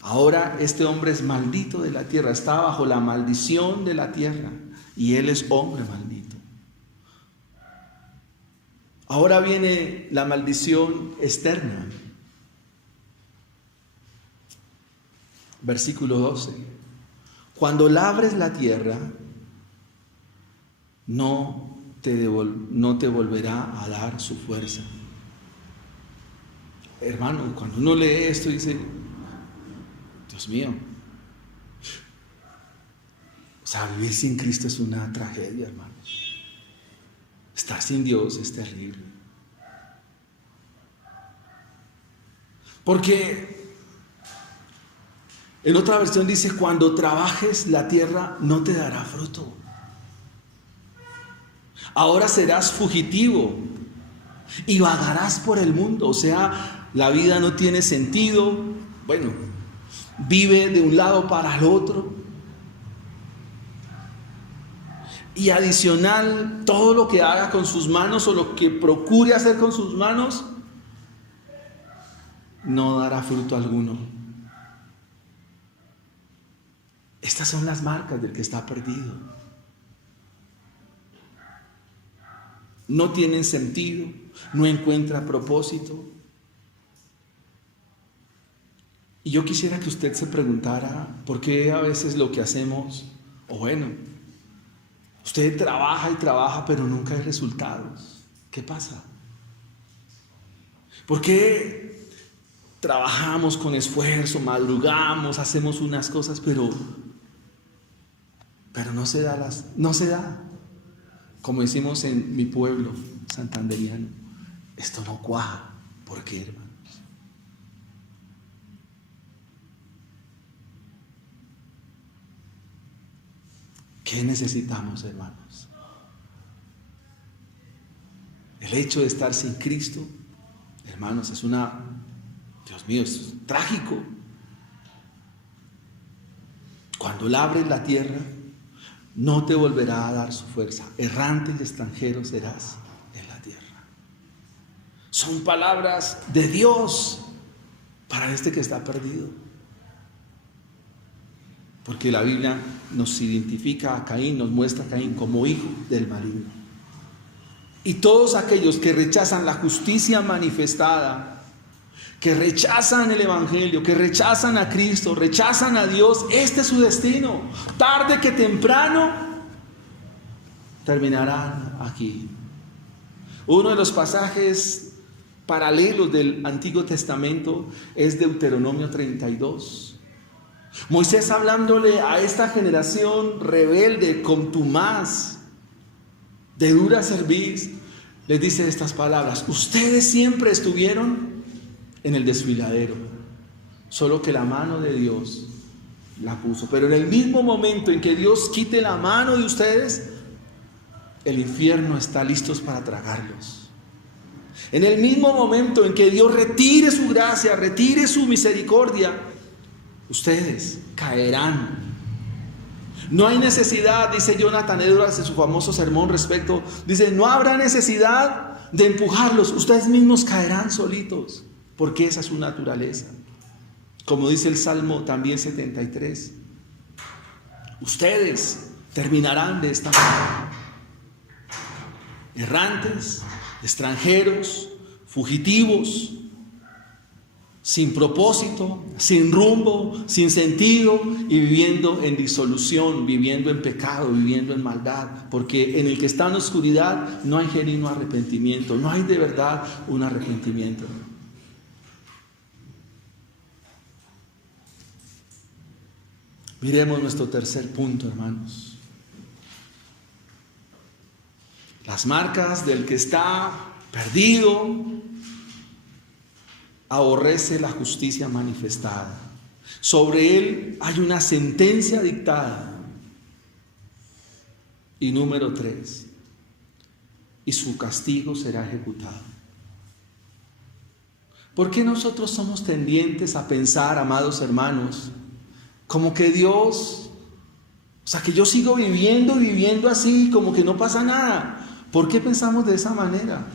Ahora este hombre es maldito de la tierra, está bajo la maldición de la tierra, y él es hombre maldito. Ahora viene la maldición externa. Versículo 12. Cuando labres la tierra, no te volverá a dar su fuerza. Hermano, cuando uno lee esto dice, Dios mío, o sea, vivir sin Cristo es una tragedia, hermanos. Estar sin Dios es terrible. Porque en otra versión dice, cuando trabajes la tierra no te dará fruto. Ahora serás fugitivo y vagarás por el mundo. O sea, la vida no tiene sentido. Bueno, vive de un lado para el otro. Y adicional, todo lo que haga con sus manos o lo que procure hacer con sus manos, no dará fruto alguno. Estas son las marcas del que está perdido. No tienen sentido, no encuentra propósito. Y yo quisiera que usted se preguntara, ¿por qué a veces lo que hacemos, o bueno, usted trabaja y trabaja, pero nunca hay resultados? ¿Qué pasa? ¿Por qué trabajamos con esfuerzo, madrugamos, hacemos unas cosas, pero no se da? Como decimos en mi pueblo santanderiano, esto no cuaja. ¿Por qué, hermanos? ¿Qué necesitamos, hermanos? El hecho de estar sin Cristo, hermanos, Dios mío, es trágico. Cuando labres la tierra, no te volverá a dar su fuerza. Errante y extranjero serás en la tierra. Son palabras de Dios para este que está perdido. Porque la Biblia nos identifica a Caín, nos muestra a Caín como hijo del maligno. Y todos aquellos que rechazan la justicia manifestada, que rechazan el Evangelio, que rechazan a Cristo, rechazan a Dios, este es su destino. Tarde que temprano terminarán aquí. Uno de los pasajes paralelos del Antiguo Testamento es Deuteronomio 32. Moisés, hablándole a esta generación rebelde, contumaz, de dura cerviz, les dice estas palabras: ustedes siempre estuvieron en el desfiladero, solo que la mano de Dios la puso. Pero en el mismo momento en que Dios quite la mano de ustedes, el infierno está listo para tragarlos. En el mismo momento en que Dios retire su gracia, retire su misericordia, ustedes caerán. No hay necesidad, dice Jonathan Edwards en su famoso sermón respecto, dice, no habrá necesidad de empujarlos, ustedes mismos caerán solitos, porque esa es su naturaleza. Como dice el Salmo también 73, ustedes terminarán de esta manera, errantes, extranjeros, fugitivos, sin propósito, sin rumbo, sin sentido y viviendo en disolución, viviendo en pecado, viviendo en maldad, porque en el que está en oscuridad no hay genuino arrepentimiento, no hay de verdad un arrepentimiento. Miremos nuestro tercer punto, hermanos. Las marcas del que está perdido. Aborrece la justicia manifestada. Sobre él hay una sentencia dictada. Y número 3, y su castigo será ejecutado. ¿Por qué nosotros somos tendientes a pensar, amados hermanos, como que Dios, que yo sigo viviendo así, como que no pasa nada? ¿Por qué pensamos de esa manera?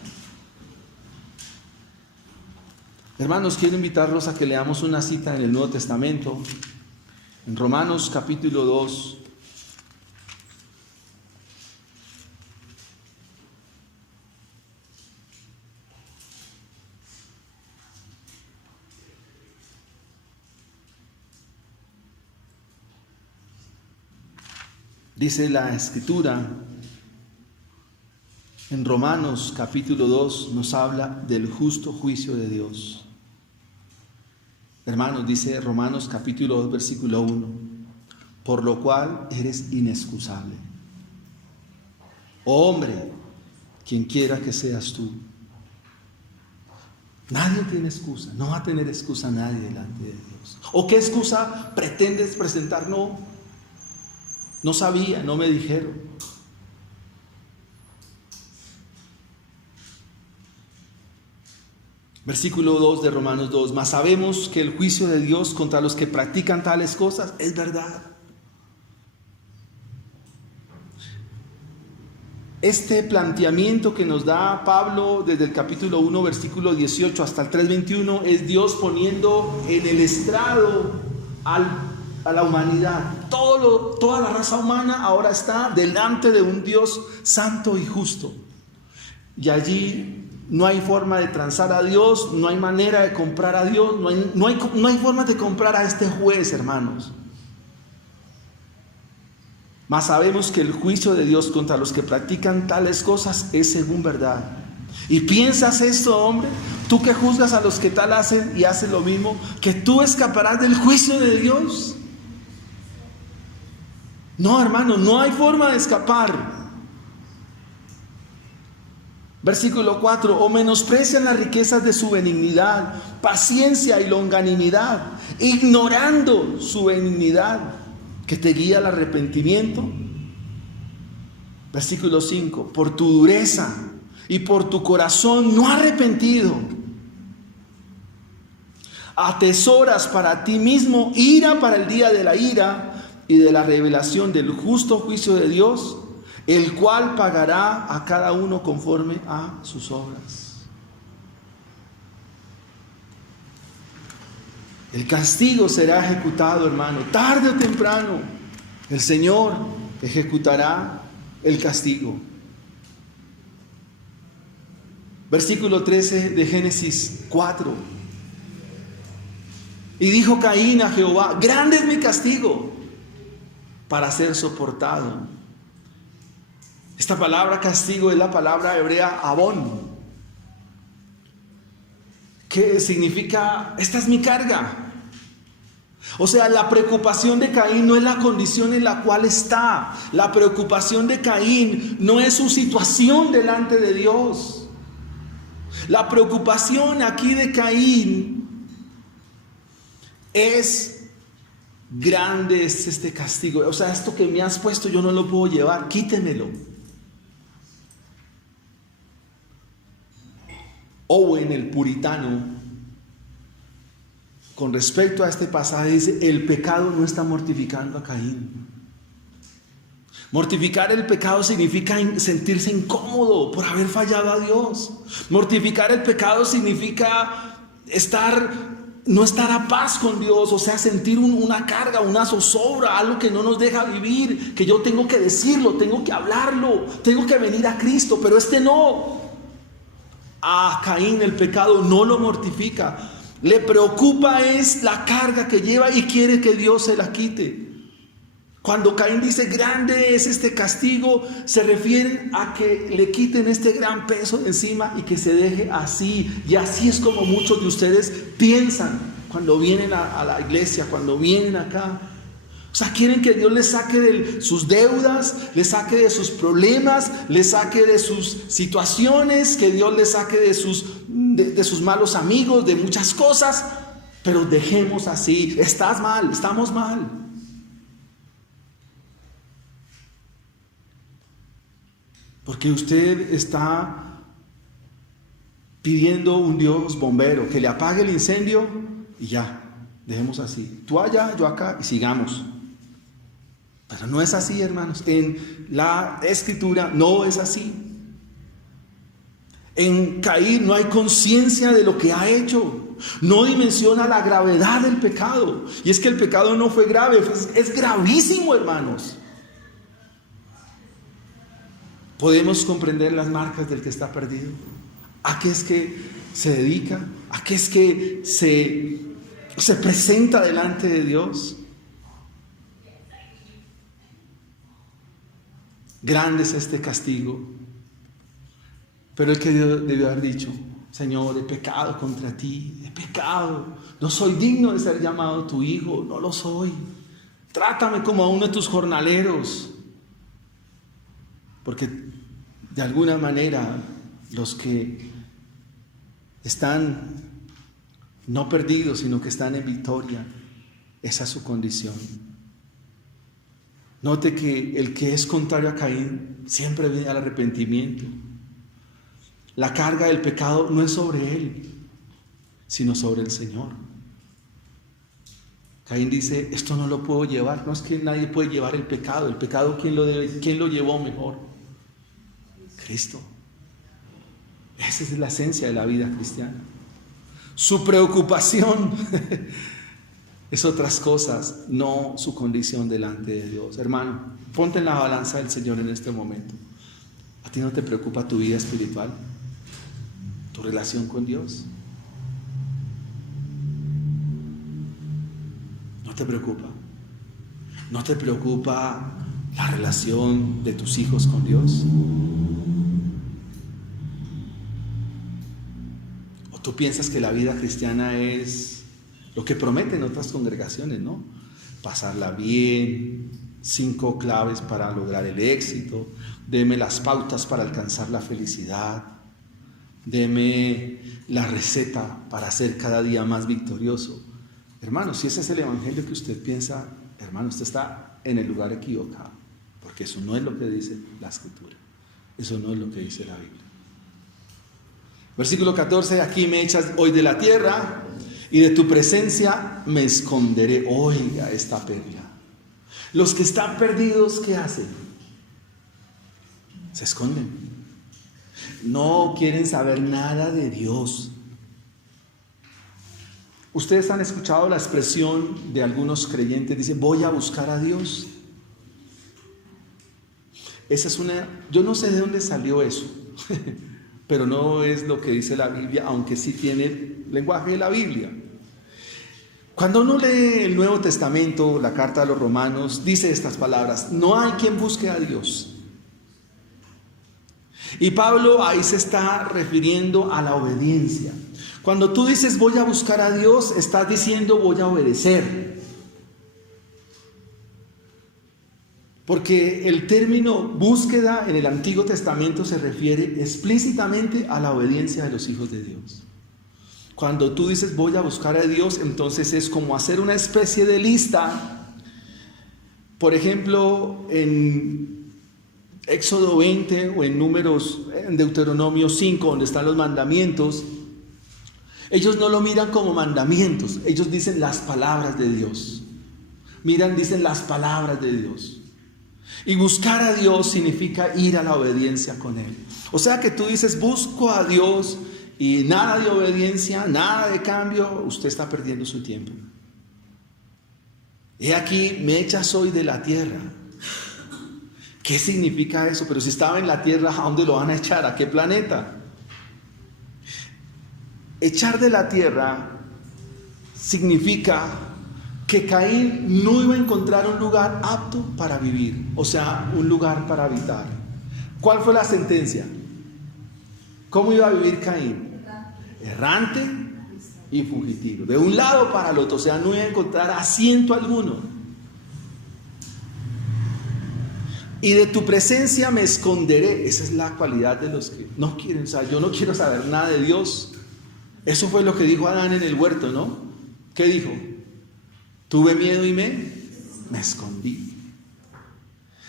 Hermanos, quiero invitarlos a que leamos una cita en el Nuevo Testamento, en Romanos capítulo 2. Dice la Escritura, en Romanos capítulo 2 nos habla del justo juicio de Dios. Hermanos, dice Romanos capítulo 2 versículo 1, por lo cual eres inexcusable. Oh hombre, quien quiera que seas tú. Nadie tiene excusa, no va a tener excusa nadie delante de Dios. ¿O qué excusa pretendes presentar? No sabía, no me dijeron. Versículo 2 de Romanos 2, mas sabemos que el juicio de Dios contra los que practican tales cosas es verdad. Este planteamiento que nos da Pablo desde el capítulo 1, versículo 18 hasta el 3:21 es Dios poniendo en el estrado a la humanidad. Toda la raza humana ahora está delante de un Dios santo y justo. Y allí no hay forma de transar a Dios, no hay manera de comprar a Dios, no hay forma de comprar a este juez, hermanos. Mas sabemos que el juicio de Dios contra los que practican tales cosas es según verdad. ¿Y piensas esto, hombre? Tú que juzgas a los que tal hacen y hacen lo mismo, ¿que tú escaparás del juicio de Dios? No, hermano, no hay forma de escapar. Versículo 4, o menosprecian las riquezas de su benignidad, paciencia y longanimidad, ignorando su benignidad, que te guía al arrepentimiento. Versículo 5, por tu dureza y por tu corazón no arrepentido, atesoras para ti mismo ira para el día de la ira y de la revelación del justo juicio de Dios, el cual pagará a cada uno conforme a sus obras. El castigo será ejecutado, hermano, tarde o temprano. El Señor ejecutará el castigo. Versículo 13 de Génesis 4. Y dijo Caín a Jehová: grande es mi castigo para ser soportado. Esta palabra castigo es la palabra hebrea abón, que significa: esta es mi carga. O sea, la preocupación de Caín no es la condición en la cual está. La preocupación de Caín no es su situación delante de Dios. La preocupación aquí de Caín es: grande es este castigo. O sea, esto que me has puesto yo no lo puedo llevar, quítemelo. Owen, el puritano, con respecto a este pasaje dice: el pecado no está mortificando a Caín. Mortificar el pecado significa sentirse incómodo por haber fallado a Dios. Mortificar el pecado significa no estar a paz con Dios, o sea, sentir una carga, una zozobra, algo que no nos deja vivir, que yo tengo que decirlo, tengo que hablarlo, tengo que venir a Cristo, pero no. A Caín el pecado no lo mortifica. Le preocupa es la carga que lleva y quiere que Dios se la quite. Cuando Caín dice grande es este castigo, se refiere a que le quiten este gran peso de encima y que se deje así. Y así es como muchos de ustedes piensan cuando vienen a la iglesia, cuando vienen acá. O sea, quieren que Dios les saque de sus deudas, les saque de sus problemas, les saque de sus situaciones, que Dios les saque de sus malos amigos, de muchas cosas. Pero dejemos así. Estás mal, estamos mal. Porque usted está pidiendo un Dios bombero que le apague el incendio y ya, dejemos así. Tú allá, yo acá y sigamos. Pero no es así, hermanos. En la Escritura no es así. En Caín no hay conciencia de lo que ha hecho. No dimensiona la gravedad del pecado. Y es que el pecado no fue grave, es gravísimo, hermanos. Podemos comprender las marcas del que está perdido. ¿A qué es que se dedica? ¿A qué es que se presenta delante de Dios? Grande es este castigo. Pero el que debió haber dicho: Señor, he pecado contra ti, he pecado, no soy digno de ser llamado tu hijo, no lo soy. Trátame como a uno de tus jornaleros. Porque de alguna manera los que están no perdidos, sino que están en victoria. Esa es su condición. Note que el que es contrario a Caín siempre viene al arrepentimiento. La carga del pecado no es sobre él, sino sobre el Señor. Caín dice, esto no lo puedo llevar. No es que nadie puede llevar el pecado. El pecado, ¿quién lo llevó mejor? Cristo. Esa es la esencia de la vida cristiana. Su preocupación es otras cosas, no su condición delante de Dios. Hermano, ponte en la balanza del Señor en este momento. ¿A ti no te preocupa tu vida espiritual? ¿Tu relación con Dios? ¿No te preocupa? ¿No te preocupa la relación de tus hijos con Dios? ¿O tú piensas que la vida cristiana es lo que prometen otras congregaciones, ¿no? Pasarla bien, 5 claves para lograr el éxito, deme las pautas para alcanzar la felicidad, deme la receta para ser cada día más victorioso. Hermano, si ese es el evangelio que usted piensa, hermano, usted está en el lugar equivocado, porque eso no es lo que dice la Escritura, eso no es lo que dice la Biblia. Versículo 14, aquí me echas hoy de la tierra y de tu presencia me esconderé. Oiga esta perla. Los que están perdidos, ¿qué hacen? Se esconden. No quieren saber nada de Dios. Ustedes han escuchado la expresión de algunos creyentes, dicen, voy a buscar a Dios. Esa es yo no sé de dónde salió eso, pero no es lo que dice la Biblia, aunque sí tiene lenguaje de la Biblia. Cuando uno lee el Nuevo Testamento, la carta a los Romanos, dice estas palabras, no hay quien busque a Dios. Y Pablo ahí se está refiriendo a la obediencia. Cuando tú dices voy a buscar a Dios, estás diciendo voy a obedecer. Porque el término búsqueda en el Antiguo Testamento se refiere explícitamente a la obediencia de los hijos de Dios. Cuando tú dices voy a buscar a Dios, entonces es como hacer una especie de lista. Por ejemplo, en Éxodo 20 o en en Deuteronomio 5, donde están los mandamientos, ellos no lo miran como mandamientos, ellos dicen las palabras de Dios. Dicen las palabras de Dios. Y buscar a Dios significa ir a la obediencia con Él. O sea que tú dices busco a Dios y nada de obediencia, nada de cambio, usted está perdiendo su tiempo. He aquí, me echas hoy de la tierra. ¿Qué significa eso? Pero si estaba en la tierra, ¿a dónde lo van a echar? ¿A qué planeta? Echar de la tierra significa que Caín no iba a encontrar un lugar apto para vivir, o sea, un lugar para habitar. ¿Cuál fue la sentencia? ¿Cómo iba a vivir Caín? Errante y fugitivo, de un lado para el otro, o sea, no iba a encontrar asiento alguno. Y de tu presencia me esconderé. Esa es la cualidad de los que no quieren, o sea, yo no quiero saber nada de Dios. Eso fue lo que dijo Adán en el huerto, ¿no? ¿Qué dijo? Tuve miedo y me escondí.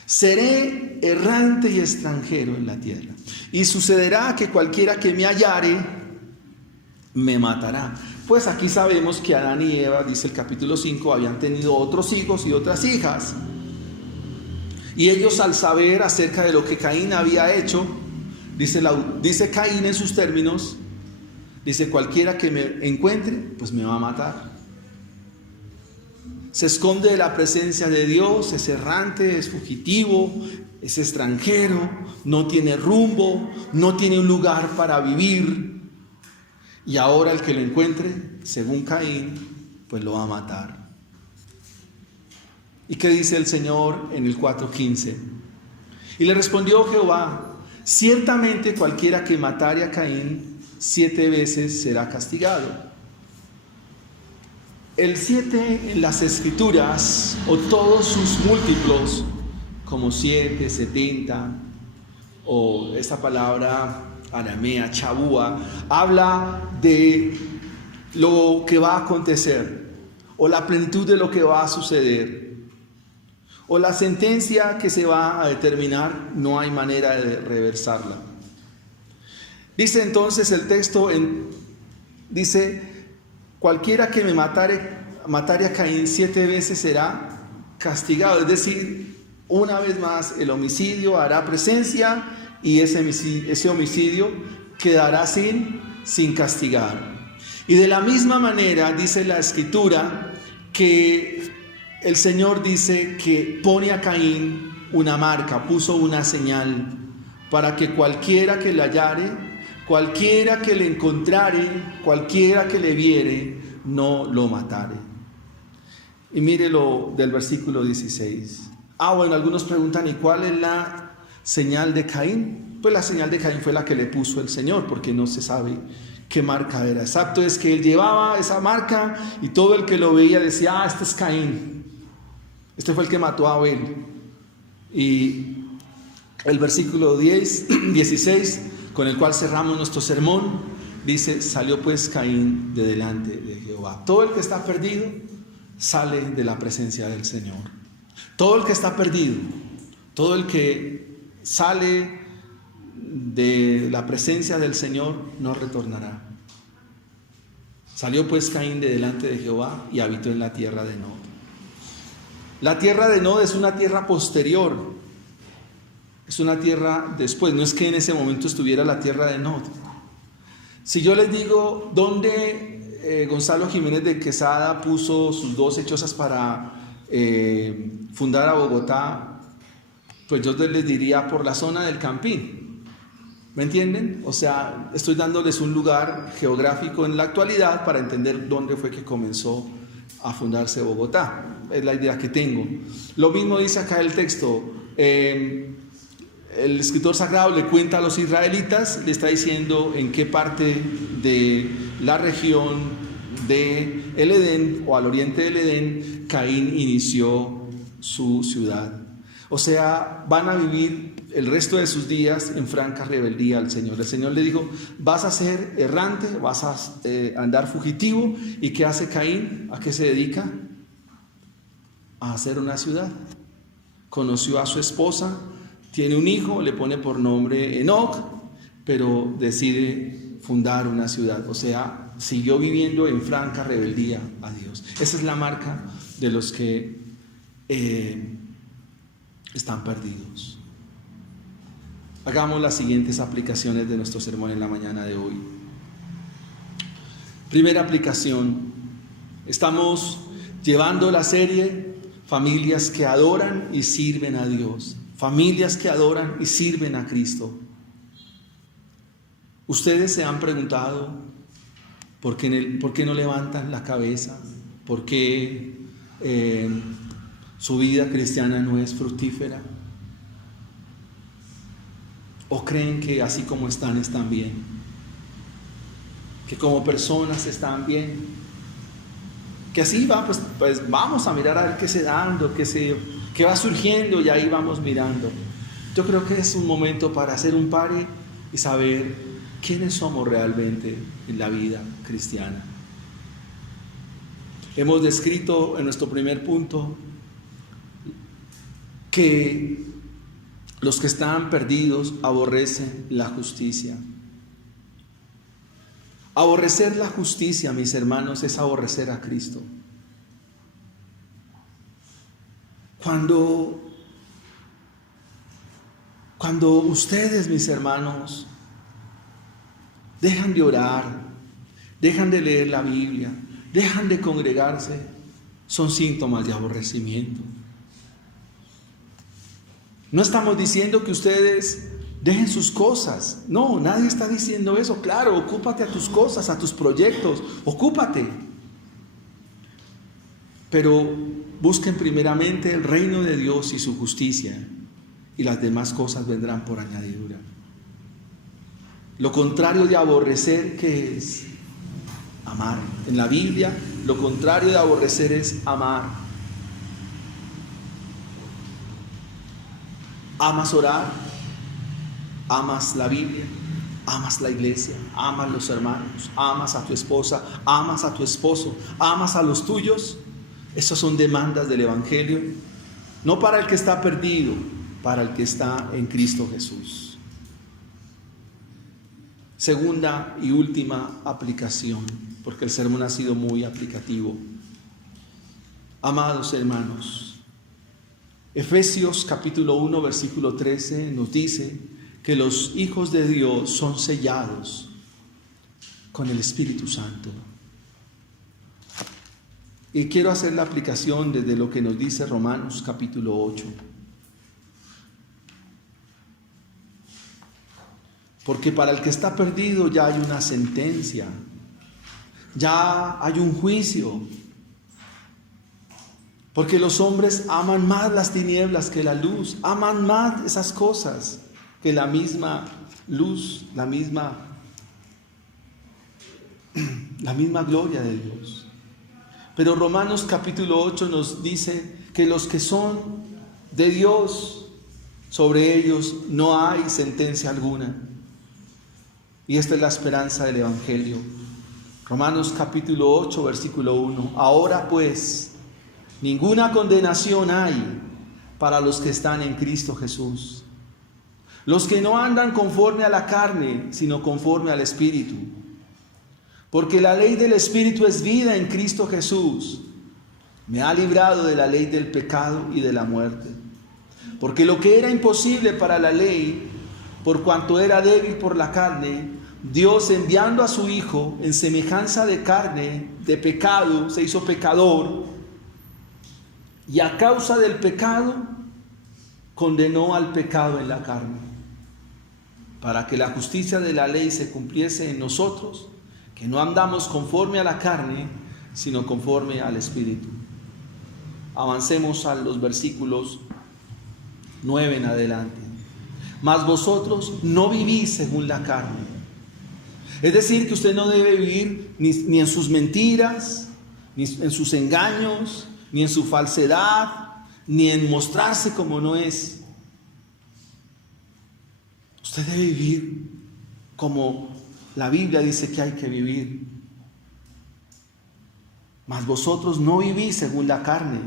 Seré errante y extranjero en la tierra. Y sucederá que cualquiera que me hallare, me matará. Pues aquí sabemos que Adán y Eva, dice el capítulo 5, habían tenido otros hijos y otras hijas. Y ellos al saber acerca de lo que Caín había hecho, dice Caín en sus términos, dice, cualquiera que me encuentre, pues me va a matar. Se esconde de la presencia de Dios, es errante, es fugitivo, es extranjero, no tiene rumbo, no tiene un lugar para vivir. Y ahora el que lo encuentre, según Caín, pues lo va a matar. ¿Y qué dice el Señor en el 4:15? Y le respondió Jehová, ciertamente cualquiera que matare a Caín 7 veces será castigado. El 7 en las Escrituras, o todos sus múltiplos, como 7, 70, o esta palabra aramea, chabúa, habla de lo que va a acontecer, o la plenitud de lo que va a suceder, o la sentencia que se va a determinar, no hay manera de reversarla. Dice entonces el texto, dice, cualquiera que me matare a Caín 7 veces será castigado, es decir, una vez más el homicidio hará presencia y ese homicidio quedará sin castigar. Y de la misma manera dice la Escritura que el Señor dice que pone a Caín una marca, puso una señal para que cualquiera que le hallare, cualquiera que le encontrare, cualquiera que le viere, no lo matare. Y mírelo del versículo 16. Bueno, algunos preguntan, ¿y cuál es la señal de Caín? Pues la señal de Caín fue la que le puso el Señor, porque no se sabe qué marca era. Exacto es que él llevaba esa marca y todo el que lo veía decía, este es Caín. Este fue el que mató a Abel. Y el versículo 16, con el cual cerramos nuestro sermón, dice, salió pues Caín de delante de Jehová. Todo el que está perdido sale de la presencia del Señor. Todo el que está perdido, todo el que sale de la presencia del Señor no retornará. Salió pues Caín de delante de Jehová y habitó en la tierra de Nod. La tierra de Nod es una tierra posterior, es una tierra después, no es que en ese momento estuviera la tierra de Nod. Si yo les digo dónde Gonzalo Jiménez de Quesada puso sus 12 chozas para fundar a Bogotá, pues yo les diría por la zona del Campín. ¿Me entienden? O sea, estoy dándoles un lugar geográfico en la actualidad para entender dónde fue que comenzó a fundarse Bogotá. Es la idea que tengo. Lo mismo dice acá el texto. El escritor sagrado le cuenta a los israelitas, le está diciendo en qué parte de la región de el Edén o al oriente del Edén Caín inició su ciudad. O sea, van a vivir el resto de sus días en franca rebeldía al Señor. El Señor le dijo, vas a ser errante, vas a andar fugitivo. ¿Y qué hace Caín? ¿A qué se dedica? A hacer una ciudad. Conoció a su esposa, tiene un hijo, le pone por nombre Enoc, pero decide fundar una ciudad. O sea, siguió viviendo en franca rebeldía a Dios. Esa es la marca de los que están perdidos. Hagamos las siguientes aplicaciones de nuestro sermón en la mañana de hoy. Primera aplicación, estamos llevando la serie Familias que adoran y sirven a Dios. Familias que adoran y sirven a Cristo. Ustedes se han preguntado ¿por qué no levantan la cabeza? ¿Por qué su vida cristiana no es fructífera? ¿O creen que así como están bien? Que como personas están bien. Que así va, pues vamos a mirar a ver qué se dando, qué va surgiendo y ahí vamos mirando. Yo creo que es un momento para hacer un pare y saber quiénes somos realmente en la vida cristiana. Hemos descrito en nuestro primer punto que los que están perdidos aborrecen la justicia. Aborrecer la justicia, mis hermanos, es aborrecer a Cristo. Cuando ustedes, mis hermanos, dejan de orar, dejan de leer la Biblia, dejan de congregarse, son síntomas de aborrecimiento. No estamos diciendo que ustedes dejen sus cosas. No, nadie está diciendo eso. Claro, ocúpate a tus cosas, a tus proyectos, ocúpate. Pero busquen primeramente el reino de Dios y su justicia, y las demás cosas vendrán por añadidura. Lo contrario de aborrecer, ¿qué es? Amar. En la Biblia, lo contrario de aborrecer es amar. ¿Amas orar? ¿Amas la Biblia? ¿Amas la iglesia? ¿Amas los hermanos? ¿Amas a tu esposa? ¿Amas a tu esposo? ¿Amas a los tuyos? Esas son demandas del Evangelio, no para el que está perdido, para el que está en Cristo Jesús. Segunda y última aplicación, porque el sermón ha sido muy aplicativo. Amados hermanos, Efesios capítulo 1, versículo 13 nos dice que los hijos de Dios son sellados con el Espíritu Santo. Y quiero hacer la aplicación desde lo que nos dice Romanos capítulo 8. Porque para el que está perdido ya hay una sentencia, ya hay un juicio. Porque los hombres aman más las tinieblas que la luz, aman más esas cosas que la misma luz, la misma gloria de Dios. Pero Romanos capítulo 8 nos dice que los que son de Dios, sobre ellos no hay sentencia alguna. Y esta es la esperanza del Evangelio. Romanos capítulo 8, versículo 1. Ahora pues, ninguna condenación hay para los que están en Cristo Jesús. Los que no andan conforme a la carne, sino conforme al Espíritu. Porque la ley del Espíritu es vida en Cristo Jesús. Me ha librado de la ley del pecado y de la muerte. Porque lo que era imposible para la ley, por cuanto era débil por la carne, Dios, enviando a su Hijo en semejanza de carne, de pecado, se hizo pecador, y a causa del pecado condenó al pecado en la carne, para que la justicia de la ley se cumpliese en nosotros, que no andamos conforme a la carne, sino conforme al Espíritu. Avancemos a los versículos 9 en adelante. Mas vosotros no vivís según la carne. Es decir, que usted no debe vivir ni en sus mentiras, ni en sus engaños, ni en su falsedad, ni en mostrarse como no es. Usted debe vivir como la Biblia dice que hay que vivir. Mas vosotros no vivís según la carne.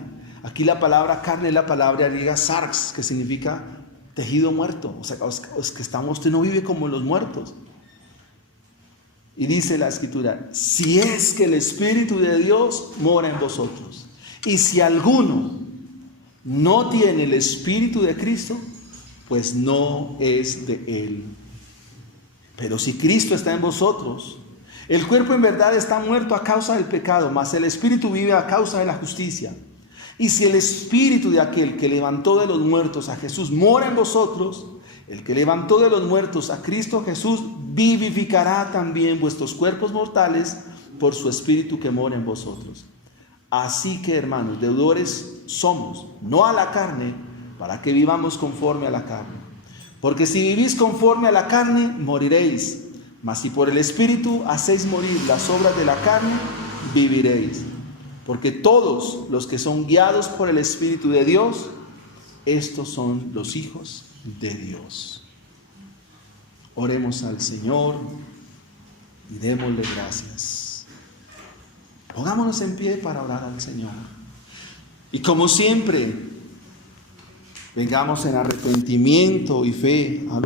Aquí la palabra carne es la palabra griega sarx, que significa tejido muerto. O sea, usted no vive como los muertos. Y dice la Escritura, si es que el Espíritu de Dios mora en vosotros. Y si alguno no tiene el Espíritu de Cristo, pues no es de Él. Pero si Cristo está en vosotros, el cuerpo en verdad está muerto a causa del pecado, mas el Espíritu vive a causa de la justicia. Y si el Espíritu de aquel que levantó de los muertos a Jesús mora en vosotros, el que levantó de los muertos a Cristo Jesús vivificará también vuestros cuerpos mortales por su Espíritu que mora en vosotros. Así que, hermanos, deudores somos, no a la carne, para que vivamos conforme a la carne. Porque si vivís conforme a la carne, moriréis. Mas si por el Espíritu hacéis morir las obras de la carne, viviréis. Porque todos los que son guiados por el Espíritu de Dios, estos son los hijos de Dios. Oremos al Señor y démosle gracias. Pongámonos en pie para orar al Señor. Y como siempre, vengamos en arrepentimiento y fe a los